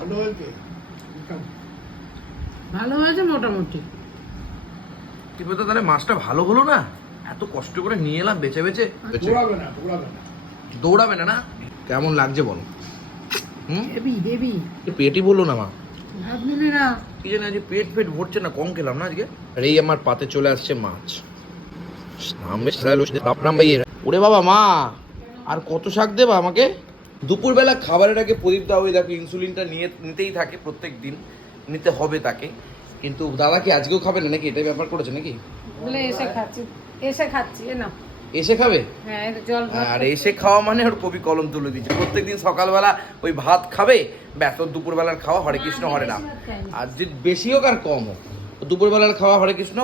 ভালো হয়েছে? ভালো হয়েছে মোটামুটি। কি বলতো তাহলে মাছটা ভালো হলো না? এত কষ্ট করে নিয়ে এলাম বেছে বেছে পোড়াবে না পোড়াবে না। দৌড়াবে না না? কেমন লাগছে বলো। হুম? হেভি হেভি পেটই বলল না মা। ভাত না। কি জানি আজকে পেট পেট ভরছে না কম খেলাম না আজকে? আর এই আমার পাতে চলে আসছে মাছ। ওরে বাবা মা আর কত শাক দেবা আমাকে? দুপুরবেলা খাবারের আগে প্রদীপ দা ওই দেখো ইনসুলিনটা নিয়ে নিতেই থাকে প্রত্যেক দিন নিতে হবে তাকে। কিন্তু দাদা কি আজকেও খাবে না নাকি? এটাই ব্যাপার করেছে নাকি? বলে এসে খাচ্ছি। এসে খাচ্ছি না এসে খাবে? হ্যাঁ আর এসে খাওয়া মানে ওর কবি কলম তুলে দিচ্ছে প্রত্যেকদিন সকালবেলা ওই ভাত খাবে ব্যাস ওর দুপুরবেলার খাওয়া হরে কৃষ্ণ হরে রাম। আর যে বেশি হোক আর কম হোক দুপুরবেলার খাওয়া হরে কৃষ্ণ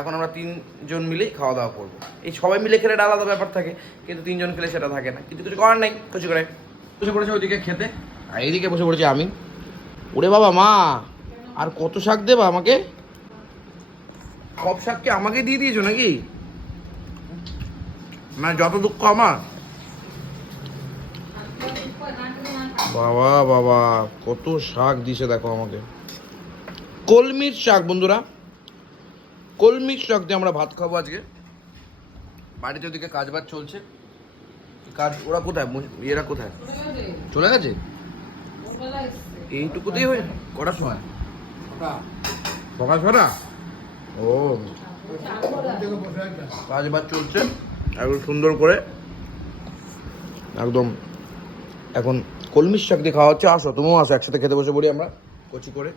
এখন আমরা তিনজন মিলেই খাওয়া দাওয়া করব। এই সবাই মিলে খেলে আলাদা ব্যাপার থাকে কিন্তু তিনজন খেলে সেটা থাকে না। কিন্তু কিছু করার নাই কিছু করে বসে পড়েছে ওইদিকে খেতে। আর এইদিকে বসে পড়েছি আমি ওরে বাবা মা! আর কত শাক দেবা আমাকে? সব শাক কি আমাকে দিয়ে দিয়েছ নাকি? মানে যত দুঃখ আমার। বাবা বাবা কত শাক দিছে দেখো আমাকে। কলমির শাক বন্ধুরা। কলমির শাক দিয়ে আমরা ভাত খাব আজকে। বাড়িতে ওদিকে কাজ বাজ চলছে। কাজ ওরা কোথায়? এরা কোথায়? চলে গেছে? এইটুকুতেই হয়ে কটার সময়? সকাল ছটা ও। কাজ বাজ চলছে, একদম সুন্দর করে। একদম, এখন কলমির শাক দিয়ে খাওয়া হচ্ছে। আসো, তুমিও আসো, একসাথে খেতে বসে পড়ি আমরা। কচি করে,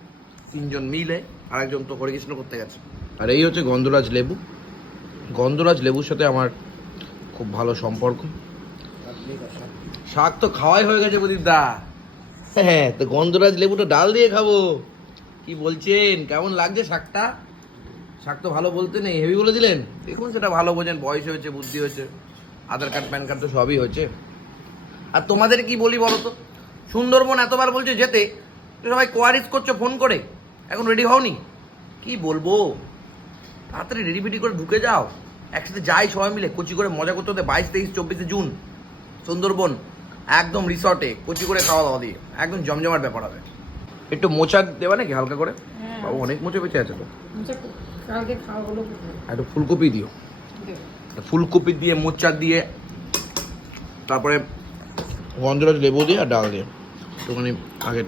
তিনজন মিলে, আরেকজন তো হরে কৃষ্ণ করতে গেছে। আর এই হচ্ছে গন্ধরাজ লেবু। গন্ধরাজ লেবুর সাথে আমার খুব ভালো সম্পর্ক। শাক তো খাওয়াই হয়ে গেছে প্রদীপ দা। হ্যাঁ তো গন্ধরাজ লেবুটা ডাল দিয়ে খাব। কি বলছেন? কেমন লাগছে শাকটা? শাক তো ভালো বলতে নেই। হেভি বলে দিলেন দেখুন সেটা ভালো বোঝেন। বয়স হয়েছে বুদ্ধি হয়েছে। আধার কার্ড প্যান কার্ড তো সবই হয়েছে। আর তোমাদের কি বলি বলো তো? সুন্দরবন এতবার বলছে যেতে। সবাই কোয়ারিজ করছ ফোন করে। এখন রেডি হওনি? কি বলব? তাড়াতাড়ি রেডি ফেডি করে ঢুকে যাও। একসাথে যাই সবাই মিলে। কচি করে মজা করতে হতে। বাইশ তেইশ চব্বিশে জুন। সুন্দরবন একদম রিসর্টে কচি করে খাওয়া দাওয়া দিয়ে। একদম জমজমার ব্যাপার হবে। একটু মোচা দেবা নাকি হালকা করে? হ্যাঁ। বাবু অনেক মোচা বেঁচে আছে তো। একটু ফুলকপি দিও। ফুলকপি দিয়ে মোচা দিয়ে তারপরে গন্ধরাজ লেবু দিয়ে আর ডাল দিয়ে। একটুখানি আগে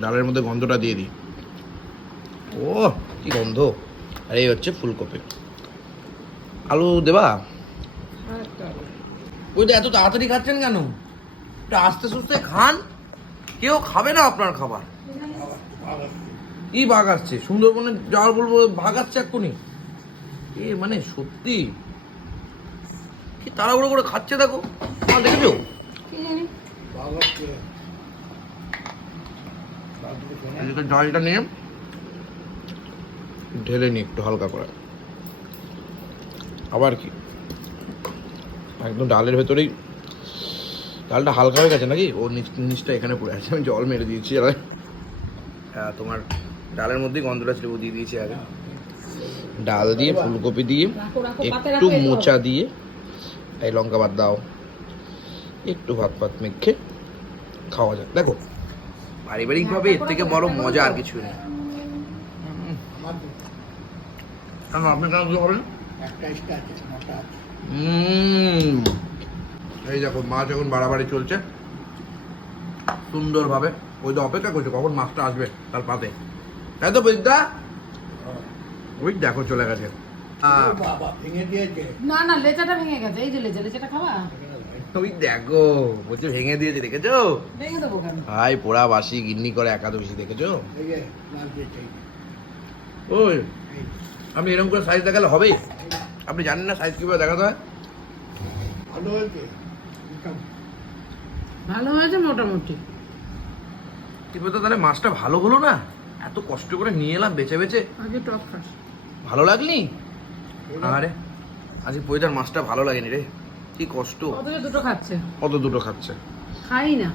ডালের মধ্যে গন্ধটা দিয়ে দিই। ও কি গন্ধ। আর এই হচ্ছে ফুলকপি। আলু দেবা? আর একটা হলো। ওই তো এত তাড়াতাড়ি খাচ্ছেন কেন? একটু আস্তে সুস্তে খান। কেউ খাবে না আপনার খাবার। কি ভাগ আসছে সুন্দরবনে যাওয়ার বলব ভাগ আসছে এক্ষুনি। এ মানে সত্যি। কি তাড়াহুড়ো করে খাচ্ছে দেখো। আমার দেখেছ? জলটা নিয়ে ঢেলে নি একটু হালকা করে। আবার কি? একদম ডালের ভেতরেই ডালটা হালকা হয়ে গেছে নাকি? ও নিচ নিচটা এখানে পড়ে আছে আমি জল মেরে দিয়েছি আর হ্যাঁ তোমার ডালের মধ্যেই গন্ধরাজ লেবু দিয়ে দিয়েছি আগে। ডাল দিয়ে ফুলকপি দিয়ে একটু মোচা দিয়ে এই লঙ্কা বাদ দাও একটু ভাত ভাত মেখে খাওয়া যাক। দেখো পারিবারিকভাবে এর থেকে বড় মজা আর কিছু নেই। তো কেন আপনি কেন এই দেখো মাছ এখন বাড়াবাড়ি চলছে সুন্দরভাবে ওই তো অপেক্ষা করছে কখন মাছটা আসবে তার পাতে। তাই তো বিদ্যা ওই দেখো চলে গেছে। না না লেচাটা ভেঙে গেছে এই যে লেচা লেচাটা খাবা? ওই দেখো বলছে ভেঙে দিয়েছে দেখেছ? ভেঙে দেবো কেন? ভাই পোড়া বাসি গিন্নি করে একাদশী দেখেছ? ওই। আপনি এরকম করে সাইজ দেখালে হবে আপনি জানেন না সাইজ কীভাবে দেখাতে হয়? ভালো হয়েছে? ভালো হয়েছে মোটামুটি। কি বলতো তাহলে মাছটা ভালো হলো না? এত কষ্ট করে নিয়ে এলাম বেছে বেছে। আগে টক খাস। ভালো লাগলি? আরে আজকে পয়দার মাছটা ভালো লাগেনি রে। কি কষ্ট। দুটো খাচ্ছে। কত দুটো খাচ্ছে। খাই না।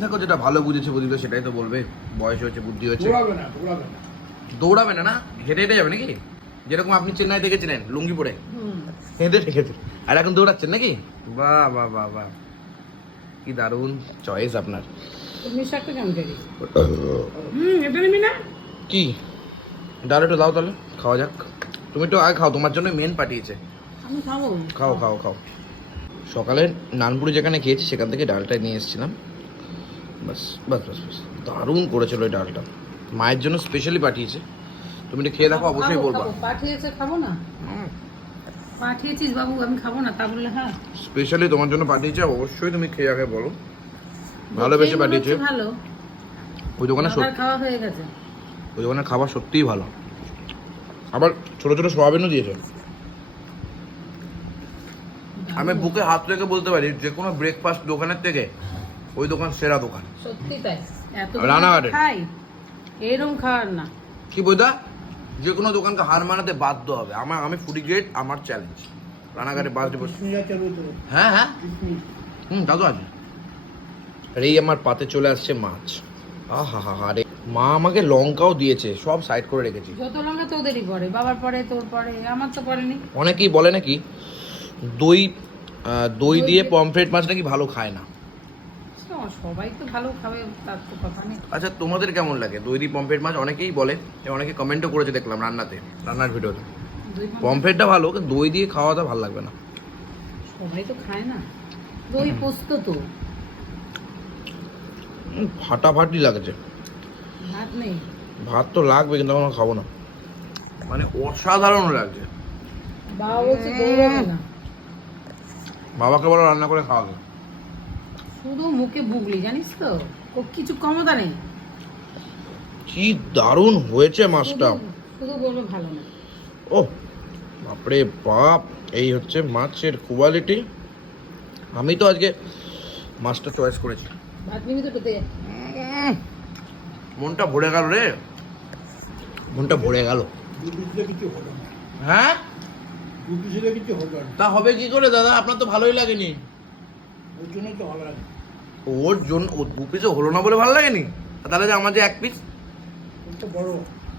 দেখো যেটা ভালো বুঝেছে বুঝবে সেটাই তো বলবে। বয়স হয়েছে বুদ্ধি হয়েছে। দৌড়াবে না না? হেঁটে হেঁটে যাবে নাকি? যেরকম আপনি চেন্নাই দেখেছিলেন লুঙ্গি পরে হেঁটে ঠেকেছে আর এখন দৌড়াচ্ছেন নাকি? বাহ বাহ বাহ বাহ। কি দারুণ চয়েস আপনার। কি? ডাল একটু দাও তাহলে। খাওয়া যাক। তুমি একটু আগে খাও তোমার জন্য মেন পাঠিয়েছে। আমি খাও খাও খাও। সকালে নানপুরি যেখানে খেয়েছি সেখান থেকে ডালটা নিয়ে এসেছিলাম। বাস বাস বাস বাস। দারুণ করেছিল ওই ডালটা। মায়ের জন্য স্পেশালি পাঠিয়েছে। তুমি একটু খেয়ে দেখো অবশ্যই বলবা। পাঠিয়েছে খাব না? পাঠিয়েছিস বাবু আমি খাব না তা বললে হ্যাঁ। স্পেশালি তোমার জন্য পাঠিয়েছে অবশ্যই তুমি খেয়ে আগে বলো। ভালোবেসে পাঠিয়েছে। ভালো। ওই দোকানে খাওয়া হয়ে গেছে। ওই দোকানের খাবার সত্যিই ভালো। আবার ছোট ছোট সোয়াবিনও দিয়েছে। আমি বুকে হাত রেখে বলতে পারি যে কোনো ব্রেকফাস্ট দোকানের থেকে ওই দোকান সেরা দোকান। সত্যি তাই। এত রানাঘাটে। খাই এরকম খাওয়ার না। কি বইদা যে কোনো দোকানকে হার মানাতে বাধ্য হবে। আমার আমি ফুডি গ্রেড আমার চ্যালেঞ্জ রানাঘাটে বাস ডিপো। হ্যাঁ হ্যাঁ। হুম দাদু আছে। আর এই আমার পাতে চলে আসছে মাছ। আহা হা হা রে মা আমাকে লঙ্কাও দিয়েছে। সব সাইড করে রেখেছি। যত লঙ্কা তোদেরই পরে বাবার পরে তোর পরে আমার তো পড়েনি। অনেকেই বলে নাকি দই দই দিয়ে পমফ্রেট মাছ নাকি ভালো খায় না। সবাই তো ভালো খাবে তার তো কথা নেই। আচ্ছা তোমাদের কেমন লাগে? দই দিয়ে পমফ্রেট মাছ অনেকেই বলে অনেকে কমেন্টও করেছে দেখলাম রান্নাতে রান্নার ভিডিওতে। দুই পমফ্রেটটা ভালো কিন্তু দই দিয়ে খাওয়াটা ভালো লাগবে না। সবাই তো খায় না। দই পোস্ত তো। ফাটাফাটি লাগছে। ভাত নেই। ভাত তো লাগবে কিন্তু আমরা খাব না। মানে অসাধারণ লাগছে। বাবা বলছে দৌড়াবে না। বাবাকে বলো রান্না করে খাওয়াবে। শুধু মুখে বুগলি জানিস তো? ও কিছু ক্ষমতা নেই। কি দারুণ হয়েছে মাছটা। শুধু- বলবে ভালো না। ও বাপরে বাপ এই হচ্ছে মাছের কোয়ালিটি আমি তো আজকে মাছটা চয়েস করেছি। মনটা ভরে গেল রে। মনটা ভরে গেল। কিছু হ্যাঁ? দু পিসে কিছু হলো না। তা হবে কি করে দাদা? আপনার তো ভালোই লাগেনি। ওর জন্যই তো ভালো লাগে ওর জন্য ও দু পিসে হলো না বলে ভালো লাগেনি? তাহলে যে আমার যে এক পিস বড়।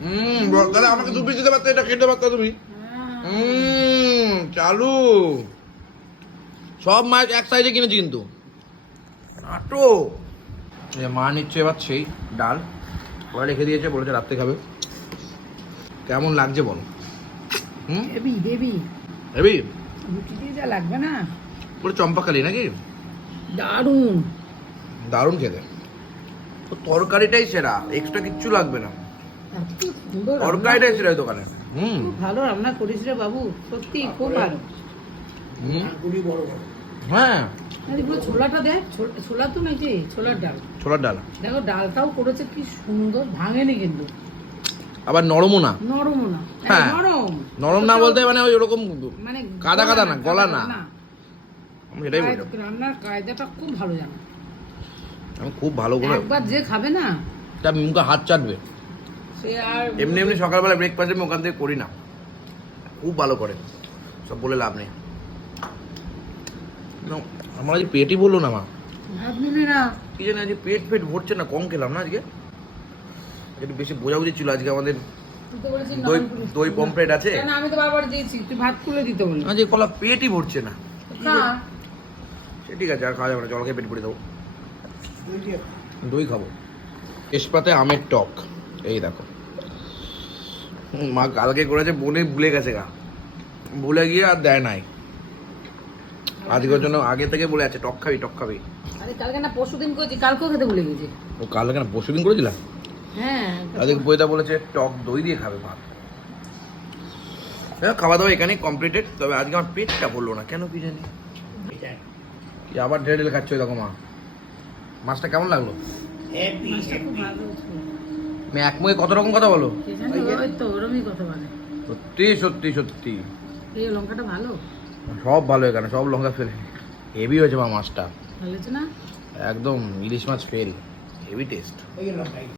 হুম তাহলে আমাকে দু পিস দিতে পারতো এটা খেতে পারতো তুমি? হ্যাঁ। হুম চালু। সব মাছ এক সাইজে কিনেছি কিন্তু। নাটো মা নিচ্ছে এবার সেই ডাল। ওরা রেখে দিয়েছে বলেছে রাত্রে খাবে। কেমন লাগছে বলো? হুম? হেবি হেবি হেবি রুটি দিয়ে যা লাগবে না? পুরো চম্পাকালি নাকি? দারুণ। দারুণ খেতে। তো তরকারিটাই সেরা এক্সট্রা কিচ্ছু লাগবে না। তরকারিটাই সেরা দোকানে। হুম। ভালো রান্না করিস রে বাবু সত্যি খুব ভালো। হ্যাঁ। পুরো ছোলাটা দেখ ছোলা- ছোলা তো নাকি ছোলার ডাল। ছোলার ডাল। দেখো ডালটাও করেছে কি সুন্দর ভাঙেনি কিন্তু। আবার নরমও না। নরমও না। হ্যাঁ। নরম। নরম না বলতে মানে ওই ওরকম মানে কাদা কাদা না, গলা না। আমি রান্নার কায়দাটা খুব ভালো জানো। আমি খুব ভালো করে একবার যে খাবে না। তা মুখে হাত চাটবে। সে আর এমনি এমনি সকালবেলা ব্রেকফাস্ট আমি ওখান থেকে করি না। খুব ভালো করে। সব বলে লাভ নেই। আমার আজ পেটই বলল না মা। কি জানি আজকে পেট ফেট ভরছে না কম খেলাম না আজকে। একটু বেশি বোঝাবুঝি ছিল আজকে আমাদের দই দই পমফ্রেট আছে। আমি তো বারবার দিয়েছি তুই ভাত তুলে দিতে বলি আজকে কলা পেটই ভরছে না। সে ঠিক আছে আর খাওয়া যাবে না জল খেয়ে পেট ভরে দেবো। দই খাব। তেজপাতে আমের টক। এই দেখো। মা কালকে করেছে বলে ভুলে গেছে গা। ভুলে গিয়ে আর দেয় নাই। আজকের জন্য আগে থেকে বলে আছে টক খাবি টক খাবি। আরে কালকে না পরশু দিন করেছি কালকেও খেতে ভুলে গেছি ও কালকে না পরশু দিন করেছিলাম হ্যাঁ। আজকে বইটা বলেছে টক দই দিয়ে খাবে ভাত। হ্যাঁ খাওয়া দাওয়া এখানেই কমপ্লিটেড তবে আজকে আমার পেটটা বলল না কেন কি জানি? আবার ঢেড়ে ঢেড়ে খাচ্ছ দেখো মা। মাছটা কেমন লাগল? এক মুখে কত রকম কথা বলো? সত্যি সত্যি সত্যি। লঙ্কাটা ভালো? সব ভালো এখানে সব লঙ্কা ফেল। হেভি হয়েছে মা মাছটা। একদম ইলিশ মাছ ফেল হেভি টেস্ট